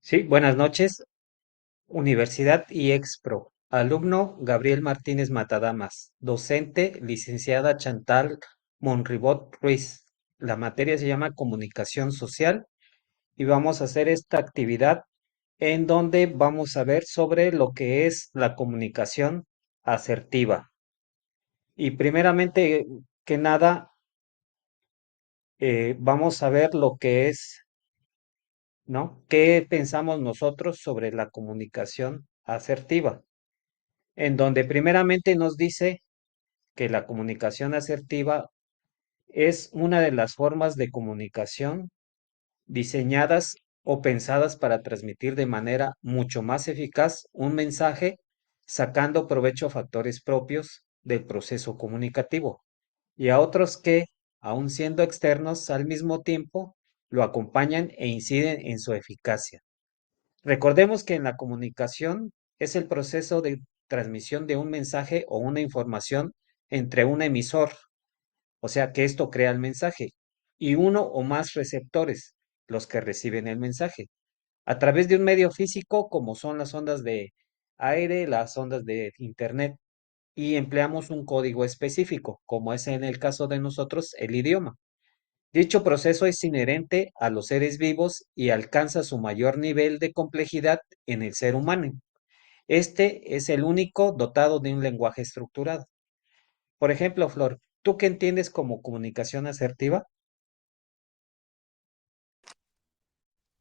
Sí, buenas noches. Universidad y Expro. Alumno Gabriel Martínez Matadamas. Docente licenciada Chantal Monribot Ruiz. La materia se llama Comunicación Social y vamos a hacer esta actividad en donde vamos a ver sobre lo que es la comunicación asertiva. Y primeramente que nada, vamos a ver lo que es, ¿no? ¿Qué pensamos nosotros sobre la comunicación asertiva? En donde primeramente nos dice que la comunicación asertiva es una de las formas de comunicación diseñadas o pensadas para transmitir de manera mucho más eficaz un mensaje, sacando provecho a factores propios del proceso comunicativo y a otros que, aun siendo externos, al mismo tiempo lo acompañan e inciden en su eficacia. Recordemos que en la comunicación es el proceso de transmisión de un mensaje o una información entre un emisor, o sea que esto crea el mensaje, y uno o más receptores, los que reciben el mensaje, a través de un medio físico como son las ondas de aire, las ondas de internet, y empleamos un código específico, como es en el caso de nosotros el idioma. Dicho proceso es inherente a los seres vivos y alcanza su mayor nivel de complejidad en el ser humano. Este es el único dotado de un lenguaje estructurado. Por ejemplo, Flor, ¿tú qué entiendes como comunicación asertiva?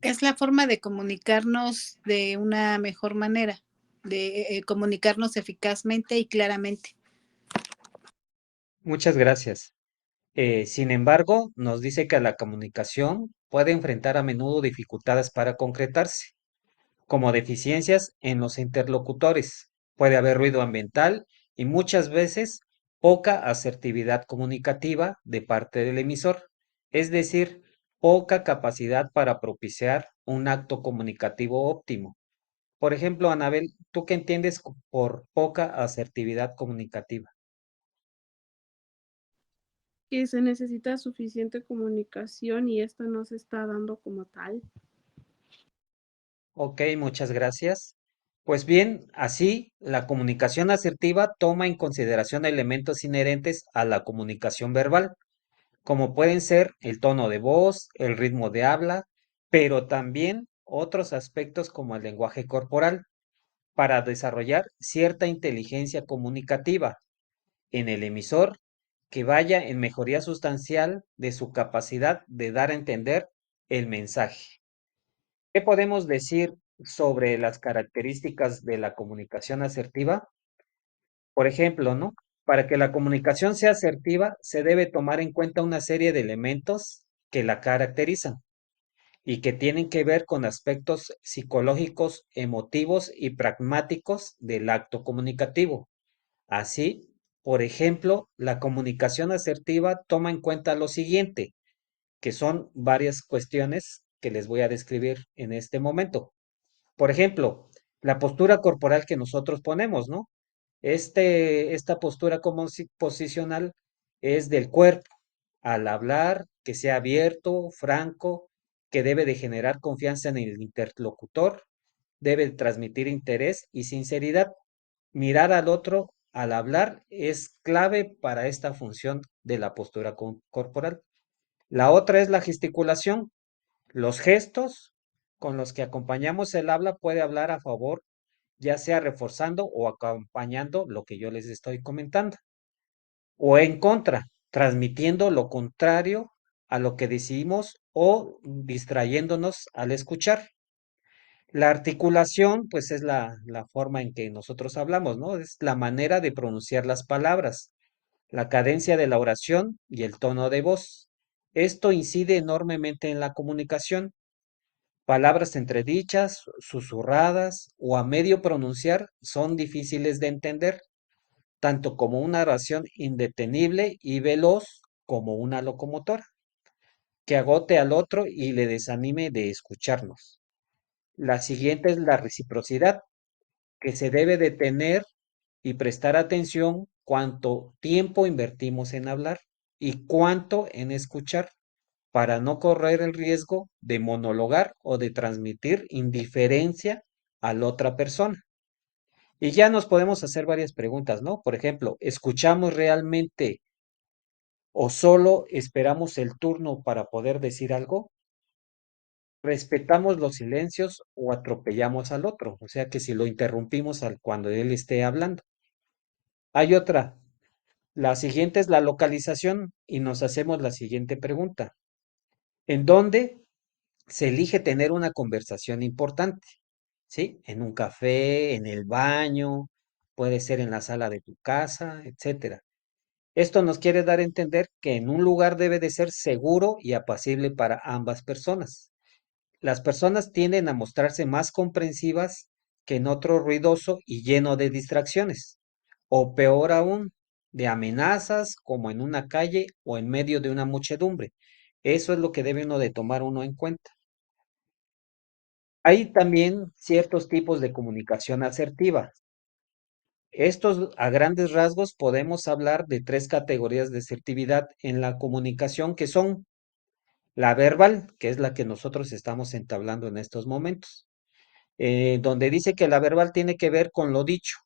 Es la forma de comunicarnos de una mejor manera, de comunicarnos eficazmente y claramente. Muchas gracias. Sin embargo, nos dice que la comunicación puede enfrentar a menudo dificultades para concretarse, como deficiencias en los interlocutores. Puede haber ruido ambiental y muchas veces poca asertividad comunicativa de parte del emisor, es decir, poca capacidad para propiciar un acto comunicativo óptimo. Por ejemplo, Anabel, ¿tú qué entiendes por poca asertividad comunicativa? Que se necesita suficiente comunicación y esta no se está dando como tal. Ok, muchas gracias. Pues bien, así, la comunicación asertiva toma en consideración elementos inherentes a la comunicación verbal, como pueden ser el tono de voz, el ritmo de habla, pero también otros aspectos como el lenguaje corporal, para desarrollar cierta inteligencia comunicativa en el emisor que vaya en mejoría sustancial de su capacidad de dar a entender el mensaje. ¿Qué podemos decir sobre las características de la comunicación asertiva? Por ejemplo, ¿no? Para que la comunicación sea asertiva, se debe tomar en cuenta una serie de elementos que la caracterizan y que tienen que ver con aspectos psicológicos, emotivos y pragmáticos del acto comunicativo. Así, por ejemplo, la comunicación asertiva toma en cuenta lo siguiente, que son varias cuestiones que les voy a describir en este momento. Por ejemplo, la postura corporal que nosotros ponemos, ¿no? Esta postura como posicional es del cuerpo. Al hablar, que sea abierto, franco, que debe de generar confianza en el interlocutor, debe transmitir interés y sinceridad. Mirar al otro al hablar es clave para esta función de la postura corporal. La otra es la gesticulación. Los gestos con los que acompañamos el habla puede hablar a favor, ya sea reforzando o acompañando lo que yo les estoy comentando, o en contra, transmitiendo lo contrario a lo que decimos o distrayéndonos al escuchar. La articulación, pues es la forma en que nosotros hablamos, ¿no? Es la manera de pronunciar las palabras, la cadencia de la oración y el tono de voz. Esto incide enormemente en la comunicación. Palabras entredichas, susurradas o a medio pronunciar son difíciles de entender, tanto como una oración indetenible y veloz como una locomotora, que agote al otro y le desanime de escucharnos. La siguiente es la reciprocidad, que se debe de tener y prestar atención cuánto tiempo invertimos en hablar y cuánto en escuchar. para no correr el riesgo de monologar o de transmitir indiferencia a la otra persona. Y ya nos podemos hacer varias preguntas, ¿no? Por ejemplo, ¿escuchamos realmente o solo esperamos el turno para poder decir algo? ¿Respetamos los silencios o atropellamos al otro? O sea que si lo interrumpimos cuando él esté hablando. Hay otra. La siguiente es la localización y nos hacemos la siguiente pregunta. ¿En dónde se elige tener una conversación importante? ¿Sí? En un café, en el baño, puede ser en la sala de tu casa, etcétera. Esto nos quiere dar a entender que en un lugar debe de ser seguro y apacible para ambas personas. Las personas tienden a mostrarse más comprensivas que en otro ruidoso y lleno de distracciones, o peor aún, de amenazas como en una calle o en medio de una muchedumbre. Eso es lo que debe uno de tomar uno en cuenta. Hay también ciertos tipos de comunicación asertiva. Estos, a grandes rasgos, podemos hablar de tres categorías de asertividad en la comunicación que son la verbal, que es la que nosotros estamos entablando en estos momentos, donde dice que la verbal tiene que ver con lo dicho.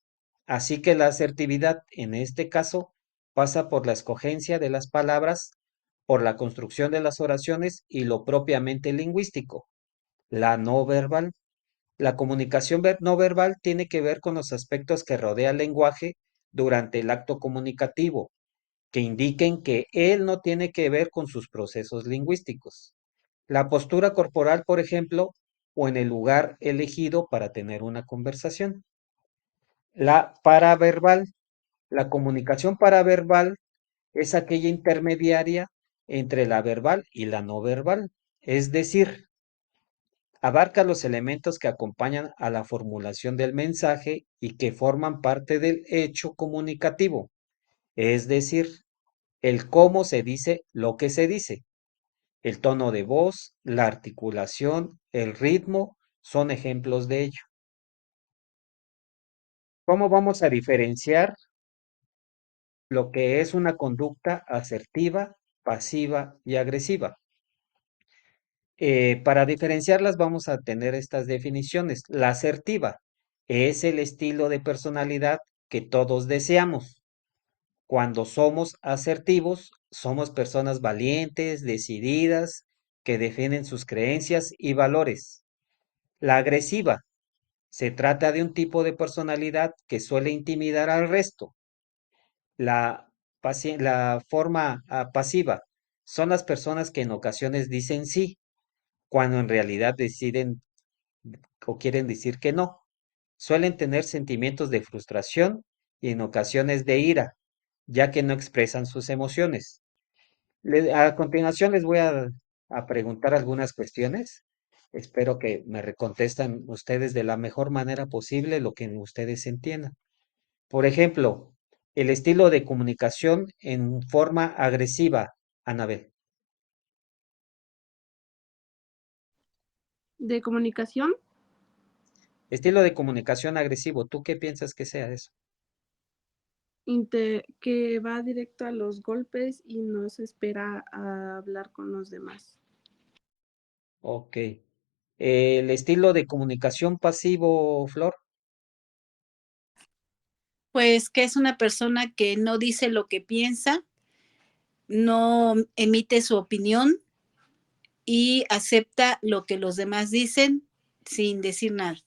Así que la asertividad en este caso pasa por la escogencia de las palabras, por la construcción de las oraciones y lo propiamente lingüístico. La no verbal. La comunicación no verbal tiene que ver con los aspectos que rodea el lenguaje durante el acto comunicativo, que indiquen que él no tiene que ver con sus procesos lingüísticos. La postura corporal, por ejemplo, o en el lugar elegido para tener una conversación. La paraverbal. La comunicación paraverbal es aquella intermediaria entre la verbal y la no verbal, es decir, abarca los elementos que acompañan a la formulación del mensaje y que forman parte del hecho comunicativo, es decir, el cómo se dice lo que se dice. El tono de voz, la articulación, el ritmo son ejemplos de ello. ¿Cómo vamos a diferenciar lo que es una conducta asertiva, pasiva y agresiva? Para diferenciarlas vamos a tener estas definiciones. La asertiva es el estilo de personalidad que todos deseamos. Cuando somos asertivos, somos personas valientes, decididas, que defienden sus creencias y valores. La agresiva se trata de un tipo de personalidad que suele intimidar al resto. La, la forma pasiva son las personas que en ocasiones dicen sí, cuando en realidad deciden o quieren decir que no. Suelen tener sentimientos de frustración y en ocasiones de ira, ya que no expresan sus emociones. A continuación les voy a preguntar algunas cuestiones. Espero que me recontestan ustedes de la mejor manera posible lo que ustedes entiendan. Por ejemplo, el estilo de comunicación en forma agresiva, Anabel. De comunicación, Estilo de comunicación agresivo, ¿tú qué piensas que sea eso? que va directo a los golpes y no se espera a hablar con los demás. Ok. El estilo de comunicación pasivo, Flor. Pues que es una persona que no dice lo que piensa, no emite su opinión y acepta lo que los demás dicen sin decir nada.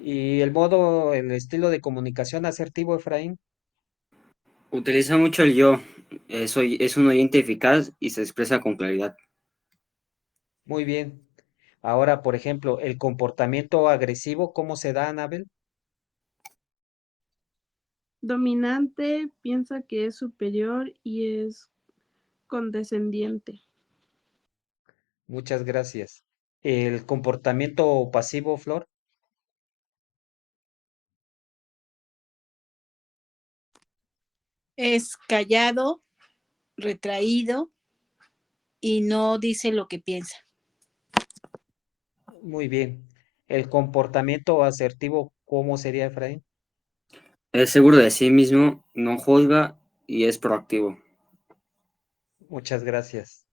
Y el estilo de comunicación asertivo, Efraín. Utiliza mucho el yo. Es un oyente eficaz y se expresa con claridad. Muy bien. Ahora, por ejemplo, el comportamiento agresivo, ¿cómo se da, Anabel? Dominante piensa que es superior y es condescendiente. Muchas gracias. El comportamiento pasivo, Flor. Es callado, retraído y no dice lo que piensa. Muy bien. El comportamiento asertivo, ¿cómo sería, Efraín? Es seguro de sí mismo, no juzga y es proactivo. Muchas gracias.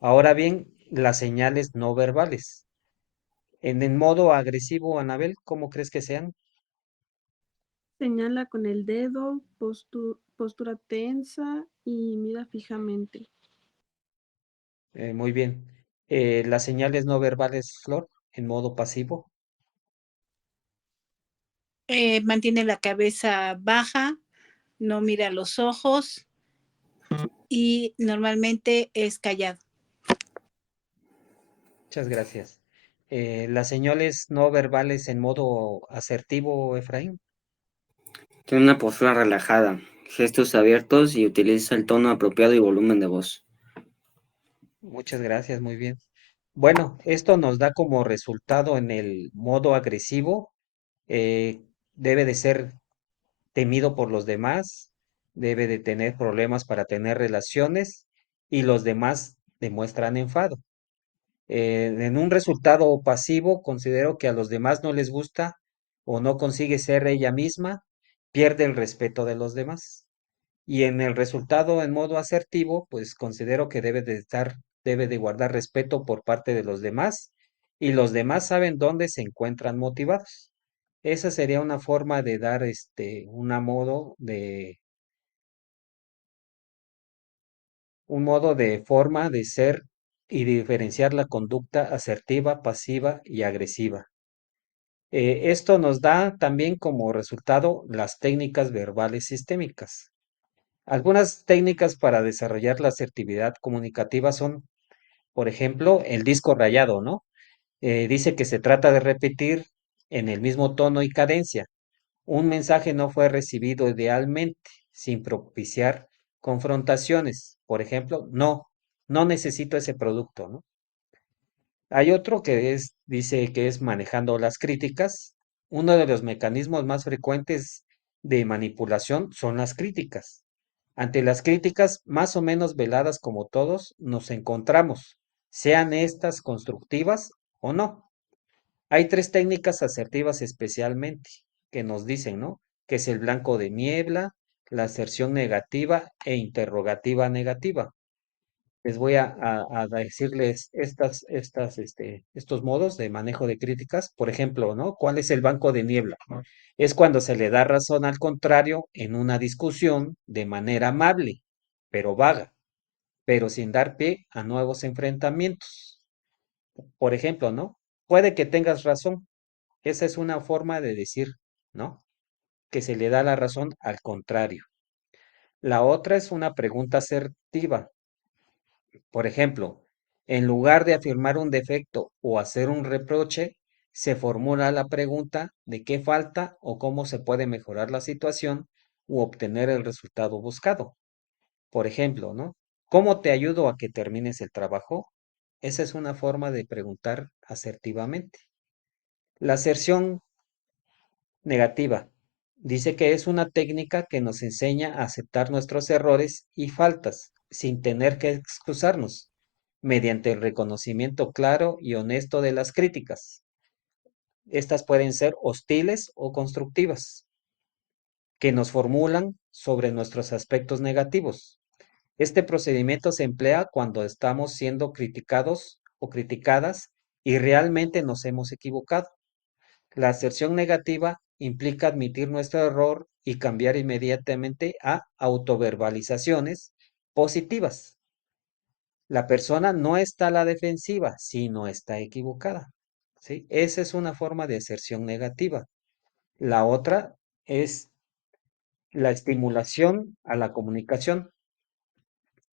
Ahora bien, las señales no verbales. En el modo agresivo, Anabel, ¿cómo crees que sean? Señala con el dedo, postura tensa y mira fijamente. Muy bien. Las señales no verbales, Flor, en modo pasivo. Mantiene la cabeza baja, no mira a los ojos y normalmente es callado. Muchas gracias. Las señales no verbales en modo asertivo, Efraín. Tiene una postura relajada, gestos abiertos y utiliza el tono apropiado y volumen de voz. Muchas gracias, muy bien. Bueno, esto nos da como resultado en el modo agresivo, eh, debe de ser temido por los demás, debe de tener problemas para tener relaciones y los demás demuestran enfado. En un resultado pasivo, considero que a los demás no les gusta o no consigue ser ella misma, pierde el respeto de los demás. Y en el resultado en modo asertivo, pues considero que debe de guardar respeto por parte de los demás y los demás saben dónde se encuentran motivados. Esa sería una forma de dar un modo de forma de ser y diferenciar la conducta asertiva, pasiva y agresiva. Esto nos da también como resultado las técnicas verbales sistémicas. Algunas técnicas para desarrollar la asertividad comunicativa son, por ejemplo, el disco rayado, ¿no? Dice que se trata de repetir en el mismo tono y cadencia. Un mensaje no fue recibido idealmente, sin propiciar confrontaciones. Por ejemplo, no, no necesito ese producto, ¿no? Hay otro dice que es manejando las críticas. Uno de los mecanismos más frecuentes de manipulación son las críticas. Ante las críticas más o menos veladas como todos, nos encontramos, sean estas constructivas o no. Hay tres técnicas asertivas especialmente que nos dicen, ¿no? Que es el blanco de niebla, la aserción negativa e interrogativa negativa. Les voy a decirles estos modos de manejo de críticas. Por ejemplo, ¿no? ¿Cuál es el banco de niebla? Es cuando se le da razón al contrario en una discusión de manera amable, pero vaga, pero sin dar pie a nuevos enfrentamientos. Por ejemplo, ¿no? Puede que tengas razón. Esa es una forma de decir, ¿no? Que se le da la razón al contrario. La otra es una pregunta asertiva. Por ejemplo, en lugar de afirmar un defecto o hacer un reproche, se formula la pregunta de qué falta o cómo se puede mejorar la situación u obtener el resultado buscado. Por ejemplo, ¿no? ¿Cómo te ayudo a que termines el trabajo? Esa es una forma de preguntar asertivamente. La aserción negativa dice que es una técnica que nos enseña a aceptar nuestros errores y faltas sin tener que excusarnos, mediante el reconocimiento claro y honesto de las críticas. Estas pueden ser hostiles o constructivas, que nos formulan sobre nuestros aspectos negativos. Este procedimiento se emplea cuando estamos siendo criticados o criticadas y realmente nos hemos equivocado. La aserción negativa implica admitir nuestro error y cambiar inmediatamente a autoverbalizaciones positivas. La persona no está a la defensiva, sino está equivocada. ¿Sí? Esa es una forma de aserción negativa. La otra es la estimulación a la comunicación.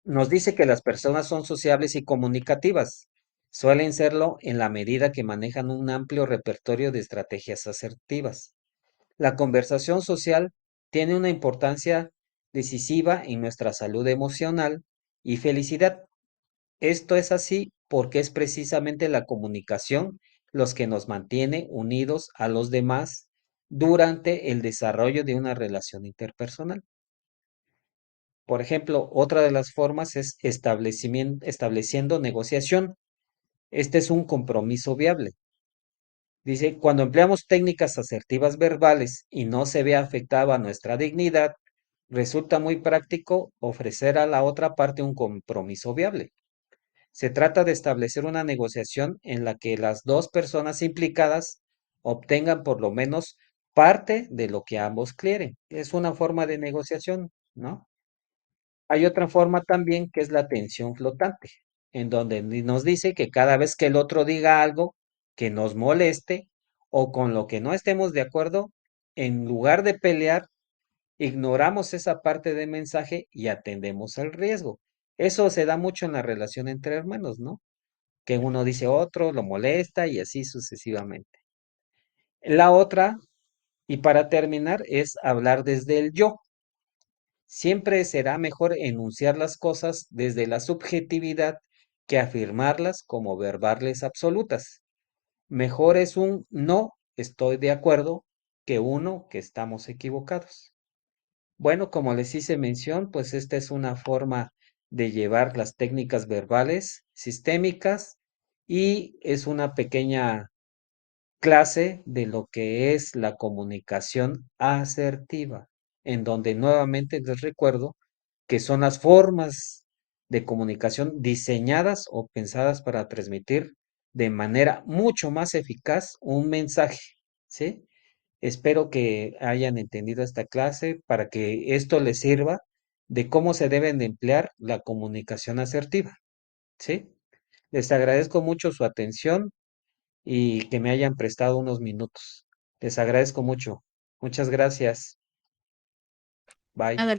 Nos dice que las personas son sociables y comunicativas. Suelen serlo en la medida que manejan un amplio repertorio de estrategias asertivas. La conversación social tiene una importancia decisiva en nuestra salud emocional y felicidad. Esto es así porque es precisamente la comunicación los que nos mantiene unidos a los demás durante el desarrollo de una relación interpersonal. Por ejemplo, otra de las formas es estableciendo negociación. Este es un compromiso viable. Dice, cuando empleamos técnicas asertivas verbales y no se ve afectada nuestra dignidad, Resulta muy práctico ofrecer a la otra parte un compromiso viable. Se trata de establecer una negociación en la que las dos personas implicadas obtengan por lo menos parte de lo que ambos quieren. Es una forma de negociación, ¿no? Hay otra forma también que es la tensión flotante, en donde nos dice que cada vez que el otro diga algo que nos moleste o con lo que no estemos de acuerdo, en lugar de pelear, ignoramos esa parte del mensaje y atendemos al riesgo. Eso se da mucho en la relación entre hermanos, ¿no? Que uno dice otro, lo molesta y así sucesivamente. La otra, y para terminar, es hablar desde el yo. Siempre será mejor enunciar las cosas desde la subjetividad que afirmarlas como verbales absolutas. Mejor es un no, estoy de acuerdo, que uno que estamos equivocados. Bueno, como les hice mención, pues esta es una forma de llevar las técnicas verbales sistémicas y es una pequeña clase de lo que es la comunicación asertiva, en donde nuevamente les recuerdo que son las formas de comunicación diseñadas o pensadas para transmitir de manera mucho más eficaz un mensaje, ¿sí? Espero que hayan entendido esta clase para que esto les sirva de cómo se deben de emplear la comunicación asertiva, ¿sí? Les agradezco mucho su atención y que me hayan prestado unos minutos. Les agradezco mucho. Muchas gracias. Bye. Nada,